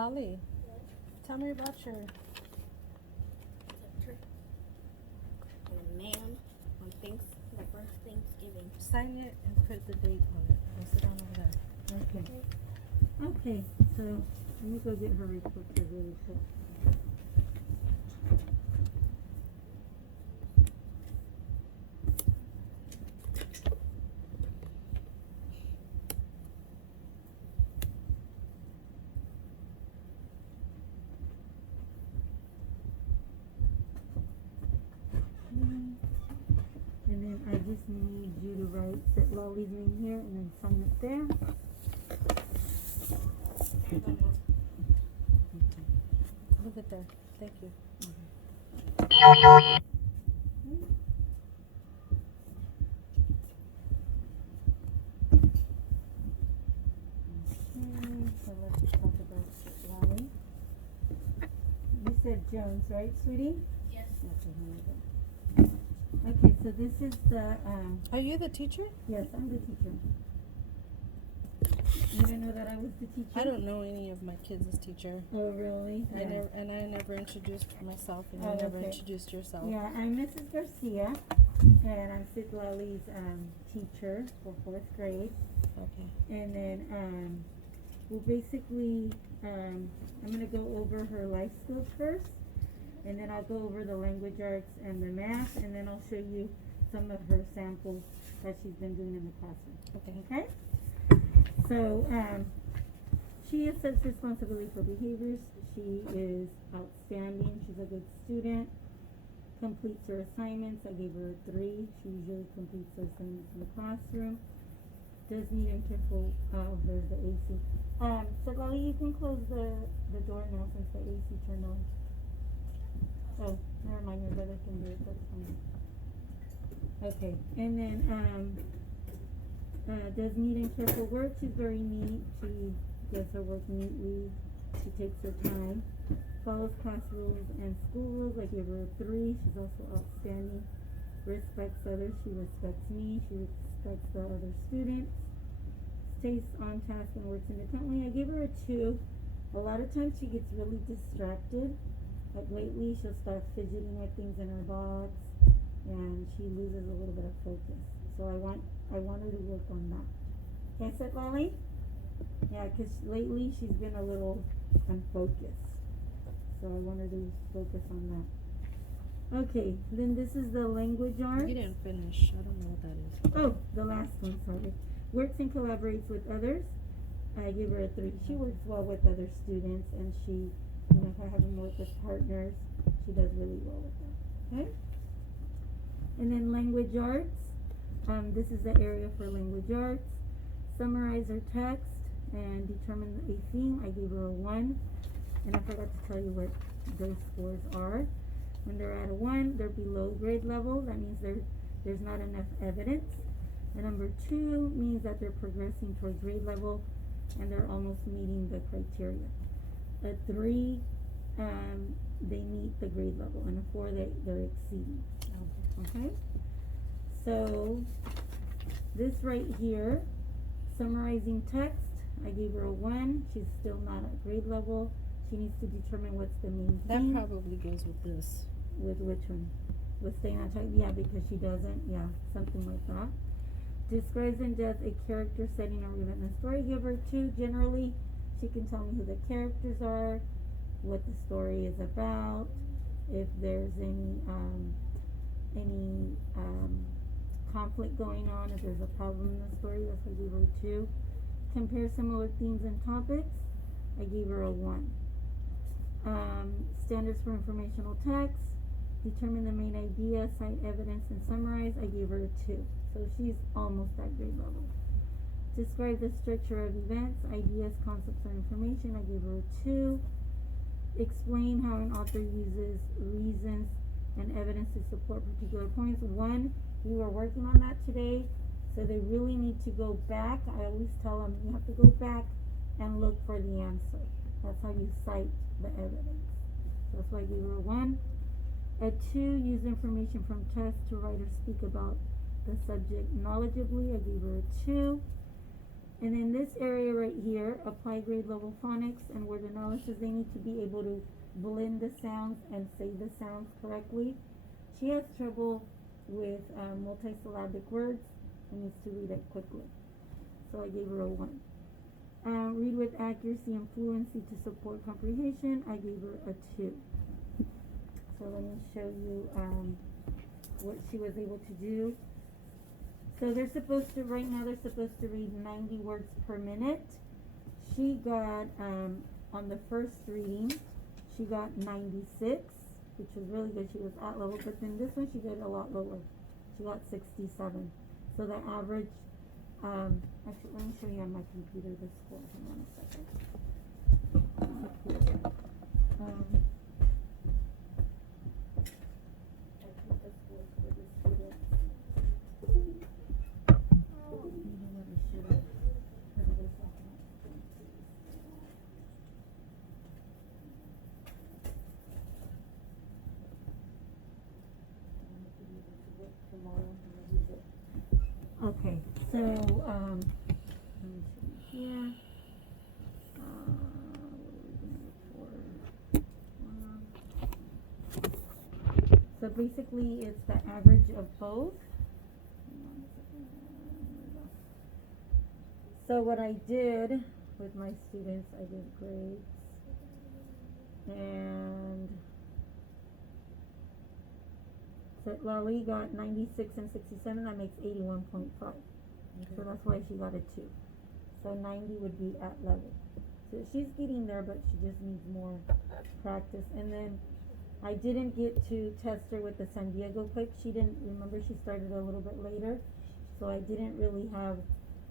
Lolly, tell me about your trip and a man on the first Thanksgiving. sign it and put the date on it. I'll sit down over there. Okay. Okay, so let me go get her report here really quick. And then I just need you to write set Lolly's name here and then sign it there. Look at there. Thank you. So let's talk about Lolly. You said Jones, right, sweetie? Yes. Okay, here we go. Okay, so this is the, Are you the teacher? yes, I'm the teacher. You didn't know that I was the teacher? I don't know any of my kids as teacher. Oh, really? I never introduced myself, and Oh, you never okay. introduced yourself. Yeah, I'm Mrs. Garcia, and I'm Sid Lolly's teacher for 4th grade. Okay. And then we'll basically, I'm going to go over her life skills first, and then I'll go over the language arts and the math, and then I'll show you some of her samples that she's been doing in the classroom. Okay. Okay? So, she accepts responsibility for behaviors. She is outstanding. She's a good student. Completes her assignments. I gave her a 3. She usually completes her assignments in the classroom. Does need careful, there's the AC. So Lolly, you can close the door now since the AC turned on. Oh, never mind, your brother can do it, that's fine. Okay, and then, does neat and careful work. She's very neat. She does her work neatly. She takes her time. Follows class rules and school rules. I give her a 3. She's also outstanding. Respects others. She respects me. She respects the other students. Stays on task and works independently. I give her a 2. A lot of times she gets really distracted. Like lately she'll start fidgeting with things in her box and she loses a little bit of focus. So I want her to work on that. Can I sit, Lolly? Yeah, because lately she's been a little unfocused. So I want her to focus on that. Okay, then this is the language arts. You didn't finish. I don't know what that is. Oh, the last one, sorry. Works and collaborates with others. I give her a 3. She works well with other students, and she, if I have them work with partners, she does really well with that. Okay? And then language arts. This is the area for language arts. Summarize her text and determine a theme. I gave her a 1. And I forgot to tell you what their scores are. When they're at a 1, they're below grade level. That means there's not enough evidence. And number 2 means that they're progressing towards grade level and they're almost meeting the criteria. A 3, they meet the grade level, and a 4, they're exceeding. Okay? So this right here, summarizing text, I gave her a 1. She's still not at grade level. She needs to determine what's the main theme. That probably goes with this. With which one? With staying on track? Yeah, because she doesn't. Yeah, something like that. Describes in depth a character, setting, or event in the story. Give her 2. Generally, she can tell me who the characters are, what the story is about, if there's any conflict going on, if there's a problem in the story. That's why I gave her 2. Compare similar themes and topics. I gave her a 1. Standards for informational text. Determine the main idea, cite evidence, and summarize. I gave her a 2. So she's almost at grade level. Describe the structure of events, ideas, concepts, or information. I gave her a 2. Explain how an author uses reasons and evidence to support particular points. 1, we were working on that today, so they really need to go back. I always tell them you have to go back and look for the answer. That's how you cite the evidence. So that's why I gave her a 1. A 2, use information from tests to write or speak about the subject knowledgeably. I gave her a 2. And then this area right here, apply grade level phonics and word analysis, they need to be able to blend the sounds and say the sounds correctly. She has trouble with multisyllabic words and needs to read it quickly. So I gave her a 1. Read with accuracy and fluency to support comprehension, I gave her a 2. So let me show you what she was able to do. So they're supposed to, right now they're supposed to read 90 words per minute. She got, on the first reading, she got 96, which was really good. She was at level, but then this one she got a lot lower. She got 67. So the average, actually let me show you on my computer the score. Hang on a second. I think the scores for the students. Okay, so let me show you here. What are we gonna record? So basically, it's the average of both. So what I did with my students, I did grades, and so Lali got 96 and 67, that makes 81.5. Okay. So that's why she got a 2. So 90 would be at level. So she's getting there, but she just needs more practice. And then I didn't get to test her with the San Diego quick. She didn't, remember she started a little bit later. So I didn't really have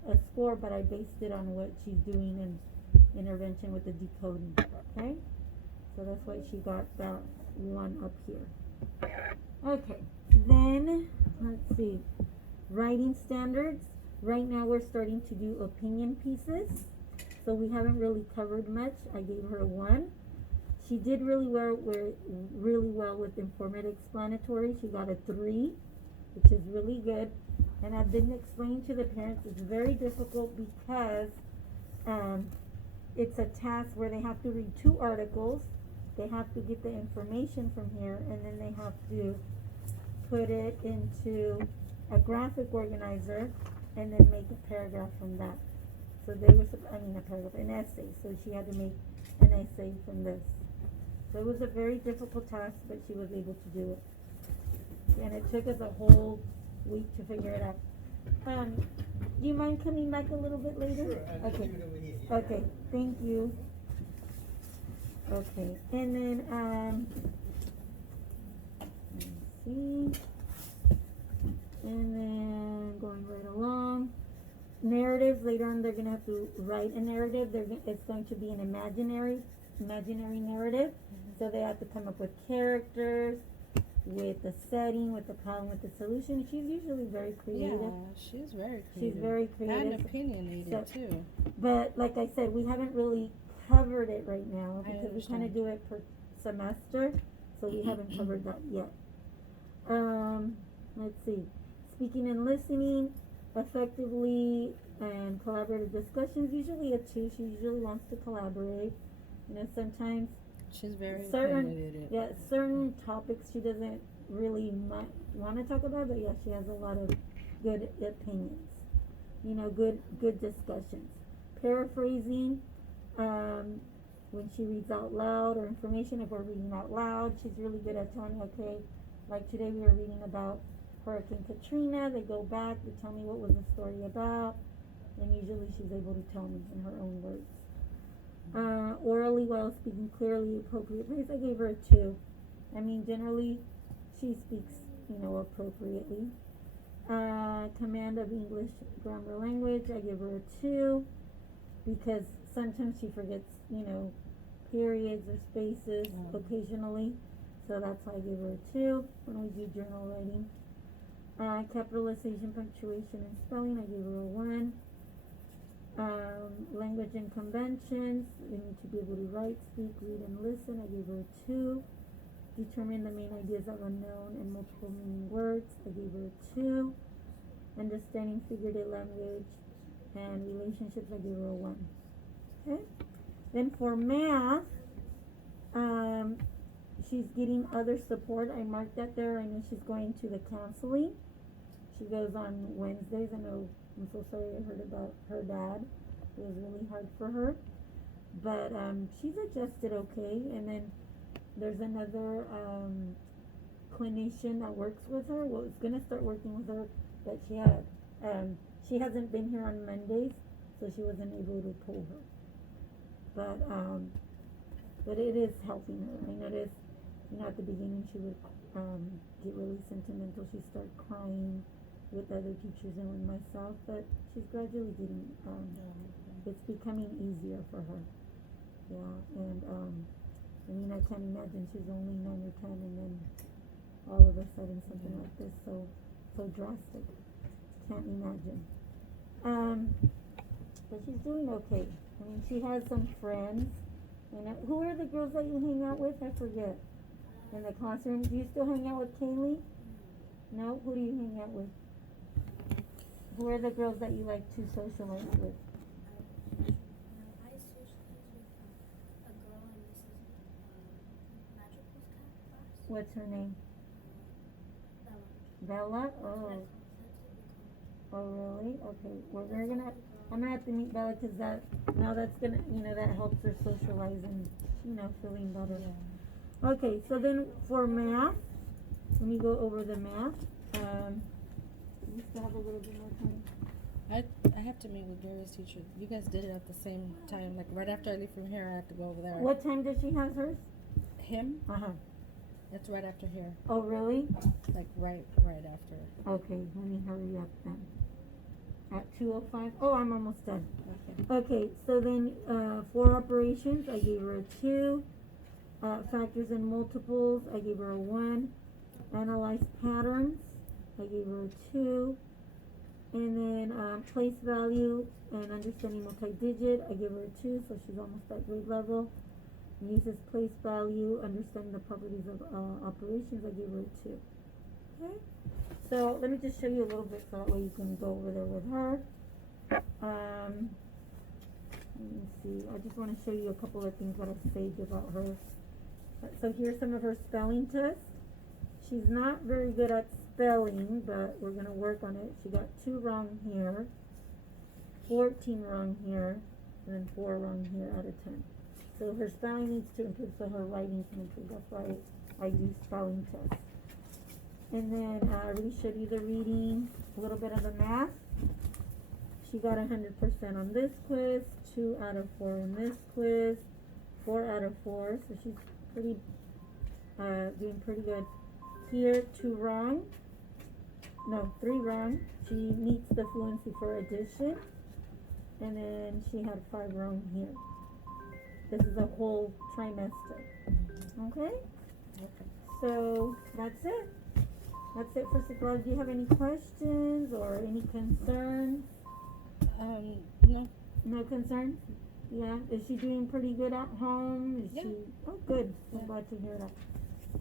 a score, but I based it on what she's doing in intervention with the decoding, okay? So that's why she got that 1 up here. Okay, then, let's see, writing standards. Right now we're starting to do opinion pieces, so we haven't really covered much. I gave her a 1. She did really well with informative explanatory. She got a 3, which is really good. And I've been explaining to the parents it's very difficult because it's a task where they have to read 2 articles. They have to get the information from here, and then they have to put it into a graphic organizer and then make a paragraph from that. So they were, an essay. So she had to make an essay from this. So it was a very difficult task, but she was able to do it. And it took us a whole week to figure it out. Do you mind coming back a little bit later? Sure, Okay. Yeah. Okay, thank you. Okay, and then, let me see. And then going right along. Narratives, later on they're gonna have to write a narrative. It's going to be an imaginary narrative. So they have to come up with characters, with the setting, with the problem, with the solution. She's usually very creative. Yeah, she's very creative. She's very creative. And opinionated too. But like I said, we haven't really covered it right now I because we kind of understand. do it per semester, so we haven't covered that yet. Let's see. Speaking and listening effectively and collaborative discussions, usually a 2. She usually wants to collaborate. You know, sometimes She's very certain opinionated. topics she doesn't really want to talk about, but yeah, she has a lot of good opinions. You know, good discussions. Paraphrasing, when she reads out loud or information, if we're reading out loud, she's really good at telling, okay, like today we were reading about Hurricane Katrina. They go back, they tell me what was the story about, and usually she's able to tell me in her own words. Orally while speaking clearly, appropriate pace, I gave her a 2. I mean, generally, she speaks, appropriately. Command of English grammar language, I give her a 2, because sometimes she forgets, periods or spaces occasionally, so that's why I gave her a 2 when we do journal writing. Capitalization, punctuation, and spelling, I gave her a 1. Language and conventions, we need to be able to write, speak, read, and listen, I gave her a 2. Determine the main ideas of unknown and multiple meaning words, I gave her a 2. Understanding figurative language And relationships, I gave her a 1. Okay? Then for math, she's getting other support. I marked that there. I know she's going to the counseling. She goes on Wednesdays. I know, I'm so sorry I heard about her dad. It was really hard for her. But she's adjusted okay. And then there's another clinician that works with her. Well, it's going to start working with her, but she hasn't been here on Mondays, so she wasn't able to pull her. But it is helping her. I noticed, at the beginning she would get really sentimental. She'd start crying with other teachers and with myself, but she's gradually getting, it's becoming easier for her. Yeah, and I can't imagine she's only 9 or 10 and then all of a sudden something like this so drastic. Can't imagine. But she's doing okay. She has some friends. Who are the girls that you hang out with? I forget. In the classroom. Do you still hang out with Kaylee? No? Who do you hang out with? Who are the girls that you like to socialize with? I socialize with a girl in Mrs. Magical's class. What's her name? Bella. Bella? Oh. Oh, really? Okay. I'm gonna have to meet Bella because that's gonna, that helps her socialize and, feeling better. Yeah. Okay, so then for math, let me go over the math. We still have a little bit more time. I have to meet with Gary's teacher. You guys did it at the same time. Like right after I leave from here, I have to go over there. What time does she have hers? Him? Uh-huh. It's right after here. Oh, really? Like right after. Okay, let me hurry up then. At 2:05? Oh, I'm almost done. Okay. Okay, so then for operations, I gave her a 2. Factors and multiples, I gave her a 1. Analyze patterns, I gave her a 2. And then place value and understanding multi-digit, I gave her a 2, so she's almost at grade level. And uses place value, understanding the properties of operations, I gave her a 2. Okay? So let me just show you a little bit so that way you can go over there with her. Let me see. I just want to show you a couple of things that I've saved about her. So here's some of her spelling tests. She's not very good at spelling, but we're going to work on it. She got 2 wrong here, 14 wrong here, and then 4 wrong here out of 10. So her spelling needs to improve, so her writing can improve. That's why I do spelling tests. And then I already showed you the reading, a little bit of the math. She got 100% on this quiz, 2 out of 4 in this quiz, 4 out of 4. So she's doing pretty good. Here, 2 wrong. No, 3 wrong. She meets the fluency for addition. And then she had 5 wrong here. This is a whole trimester. Okay? So that's it. That's it for supplies. Do you have any questions or any concerns? No. No concerns? Yeah. Is she doing pretty good at home? Is Yeah. she? Oh, good. I'm Yeah. glad to hear that.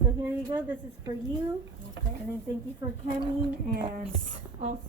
So here you go. This is for you. Okay. And then thank you for coming. And also.